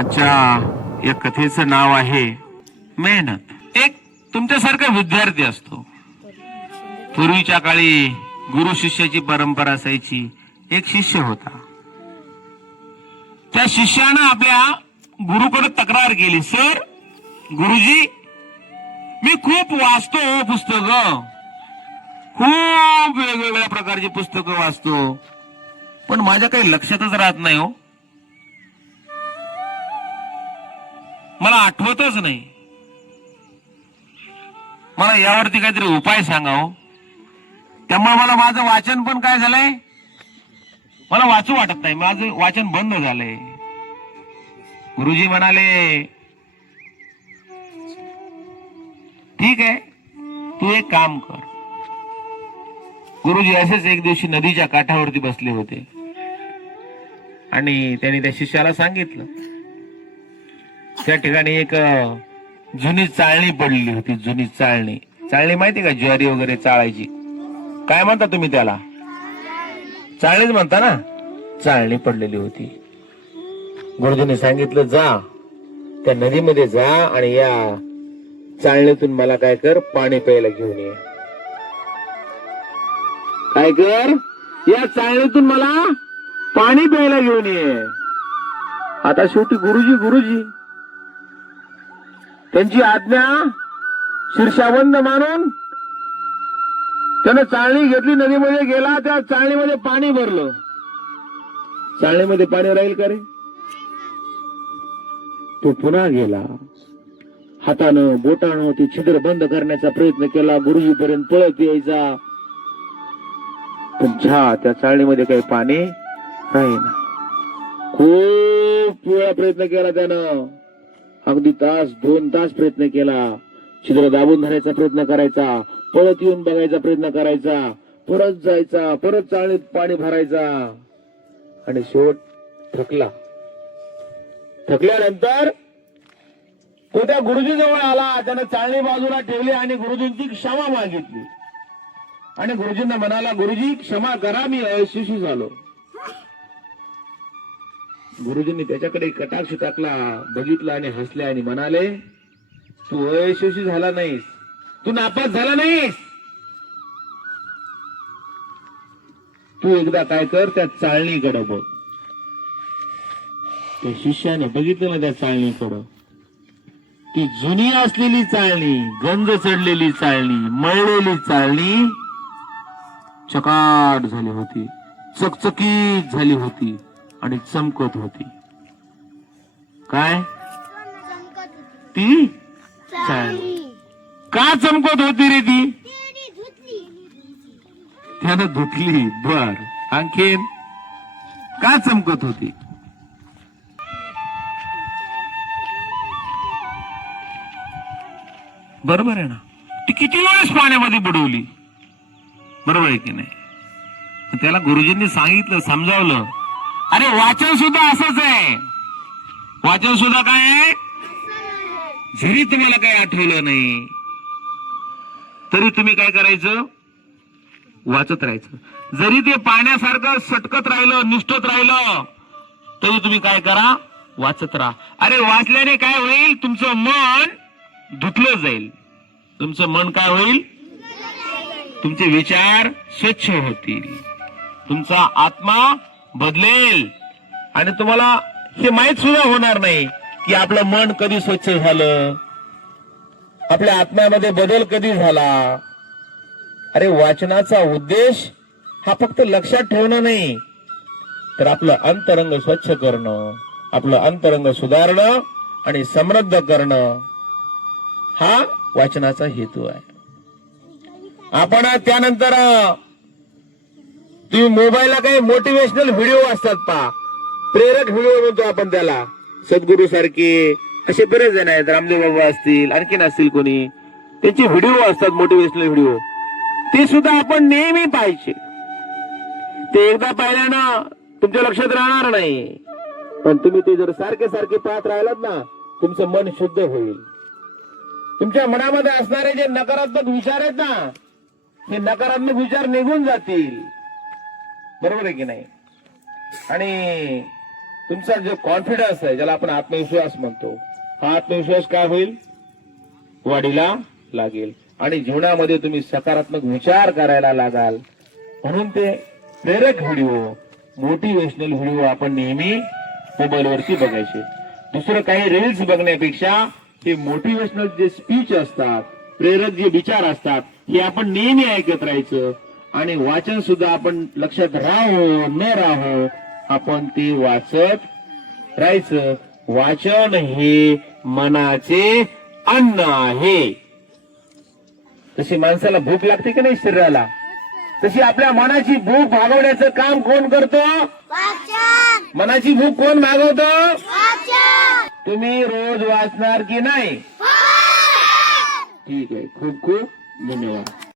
आजच्या या कथेचं नाव आहे मेहनत. एक तुमच्यासारखा विद्यार्थी असतो. पूर्वीच्या काळी गुरु शिष्याची परंपरा असायची. एक शिष्य होता. त्या शिष्यानं आपल्या गुरुकडे तक्रार केली सर गुरुजी मी खूप वाचतो हो पुस्तक. खूप वेगवेगळ्या प्रकारची पुस्तकं वाचतो. पण माझ्या काही लक्षातच राहत नाही हो. मला आठवतच नाही. मला यावरती काहीतरी उपाय सांगाव हो. त्यामुळे मला माझं वाचन पण काय झालंय? मला वाचू वाटत नाही. माझं वाचन बंद झालंय. गुरुजी म्हणाले ठीक आहे तू एक काम कर. गुरुजी असेच एक दिवशी नदीच्या काठावरती बसले होते. आणि त्यांनी त्या शिष्याला सांगितलं त्या ठिकाणी एक जुनी चाळणी पडलेली होती जुनी चाळणी. चाळणी माहिती का ज्वारी वगैरे चाळायची? काय म्हणता तुम्ही त्याला? चाळणीच म्हणता ना? चाळणी पडलेली होती. गुरुजीने सांगितलं जा त्या नदीमध्ये जा आणि या चाळणीतून मला काय कर पाणी प्यायला घेऊन ये. काय कर? या चाळणीतून मला पाणी प्यायला घेऊन ये. आता शेवटी गुरुजी गुरुजी त्यांची आज्ञा शीर्षावंद मानून त्यानं चाळणी घेतली नदीमध्ये गेला त्या चाळणीमध्ये पाणी भरलं. चाळणीमध्ये पाणी राहील का रे? तो पुन्हा गेला. हातानं बोटानं ते छिद्र बंद करण्याचा प्रयत्न केला. गुरुजी पर्यंत पळत यायचा. पण झा त्या चाळणीमध्ये काही पाणी राहीना. खूप वेळा प्रयत्न केला त्यानं. अगदी तास दोन तास प्रयत्न केला. छिद्र दाबून धरायचा प्रयत्न करायचा. पळत येऊन बघायचा प्रयत्न करायचा. परत जायचा परत चाळणीत पाणी भरायचा. आणि शेवट थकला. थकल्यानंतर तो त्या गुरुजी जवळ आला त्यानं चाळणी बाजूला ठेवली आणि गुरुजींची क्षमा मागितली. आणि गुरुजींना म्हणाला गुरुजी क्षमा करा मी अयशस्वी झालो. गुरुजींनी त्याच्याकडे कटाक्ष टाकला बघितला आणि हसले आणि म्हणाले तू अयशस्वी झाला नाहीस. तू नापास झाला नाहीस. तू एकदा काय कर त्या चाळणीकडं बघ. त्या शिष्याने बघितलं ना त्या चाळणीकडं. ती जुनी असलेली चाळणी गंज चढलेली चाळणी मळलेली चाळणी चकाट झाली होती चकचकीत झाली होती. आणि चमकत होती. काय? ती? का चमकत होती रे ती? त्यानं धुतली. बर. आणखीन? का चमकत होती? बरोबर आहे ना? ती किती वेळेस पाण्यामध्ये बुडवली? बरोबर आहे की नाही? त्याला गुरुजींनी सांगितलं समजावलं. अरे वाचन सुद्धा असंच आहे. वाचन सुद्धा काय आहे? जरी तुम्हाला काय आठवलं नाही तरी तुम्ही काय करायचं? वाचत राहायचं. जरी ते पाण्यासारखं सटकत राहिलं निष्ठत राहिलं तरी तुम्ही काय करा? वाचत राहा. अरे वाचल्याने काय होईल? तुमचं मन धुतलं जाईल. तुमचं मन काय होईल? तुमचे विचार स्वच्छ होतील. तुमचा आत्मा बदलेल. आणि तुम्हाला हे माहीत सुद्धा होणार नाही की आपलं मन कधी स्वच्छ झालं. आपल्या आत्म्यामध्ये बदल कधी झाला. अरे वाचनाचा उद्देश हा फक्त लक्षात ठेवणं नाही तर आपलं अंतरंग स्वच्छ करणं आपलं अंतरंग सुधारणं आणि समृद्ध करणं हा वाचनाचा हेतू आहे. आपण त्यानंतर तुम्ही मोबाईलला काही मोटिवेशनल व्हिडिओ असतात पा. प्रेरक व्हिडिओ म्हणतो आपण त्याला. सद्गुरू सारखे असे बरेच जण आहेत. रामदेव बाबा असतील आणखीन असतील कोणी. त्यांचे व्हिडिओ असतात मोटिवेशनल व्हिडिओ ते सुद्धा आपण नेहमी पाहायचे. ते एकदा पाहिल्यानं तुमच्या लक्षात राहणार नाही. पण तुम्ही ते जर सारखे सारखे पाहत राहिलात ना तुमचं मन शुद्ध होईल. तुमच्या मनामध्ये असणारे जे नकारात्मक विचार आहेत ना हे नकारात्मक विचार निघून जातील. बरोबर आहे की नाही? आणि तुमचा जो कॉन्फिडन्स आहे ज्याला आपण आत्मविश्वास म्हणतो हा आत्मविश्वास काय होईल? वाढीला लागेल. आणि जीवनामध्ये तुम्ही सकारात्मक विचार करायला लागाल. म्हणून ते प्रेरक व्हिडिओ मोटिवेशनल व्हिडिओ आपण नेहमी मोबाईलवरती बघायचे. दुसरं काही रील्स बघण्यापेक्षा ते मोटिवेशनल जे स्पीच असतात प्रेरक जे विचार असतात हे आपण नेहमी ऐकत राहायचं. आणि वाचन सुद्धा आपण लक्षात राहो न राहो आपण ते वाचत राहायचं. वाचन हे मनाचे अन्न आहे. तशी माणसाला भूक लागते की नाही शरीराला? तशी आपल्या मनाची भूक भागवण्याचं काम कोण करतो? मनाची भूक कोण भागवतो? तुम्ही रोज वाचणार की नाही? ठीक आहे. खूप खूप धन्यवाद.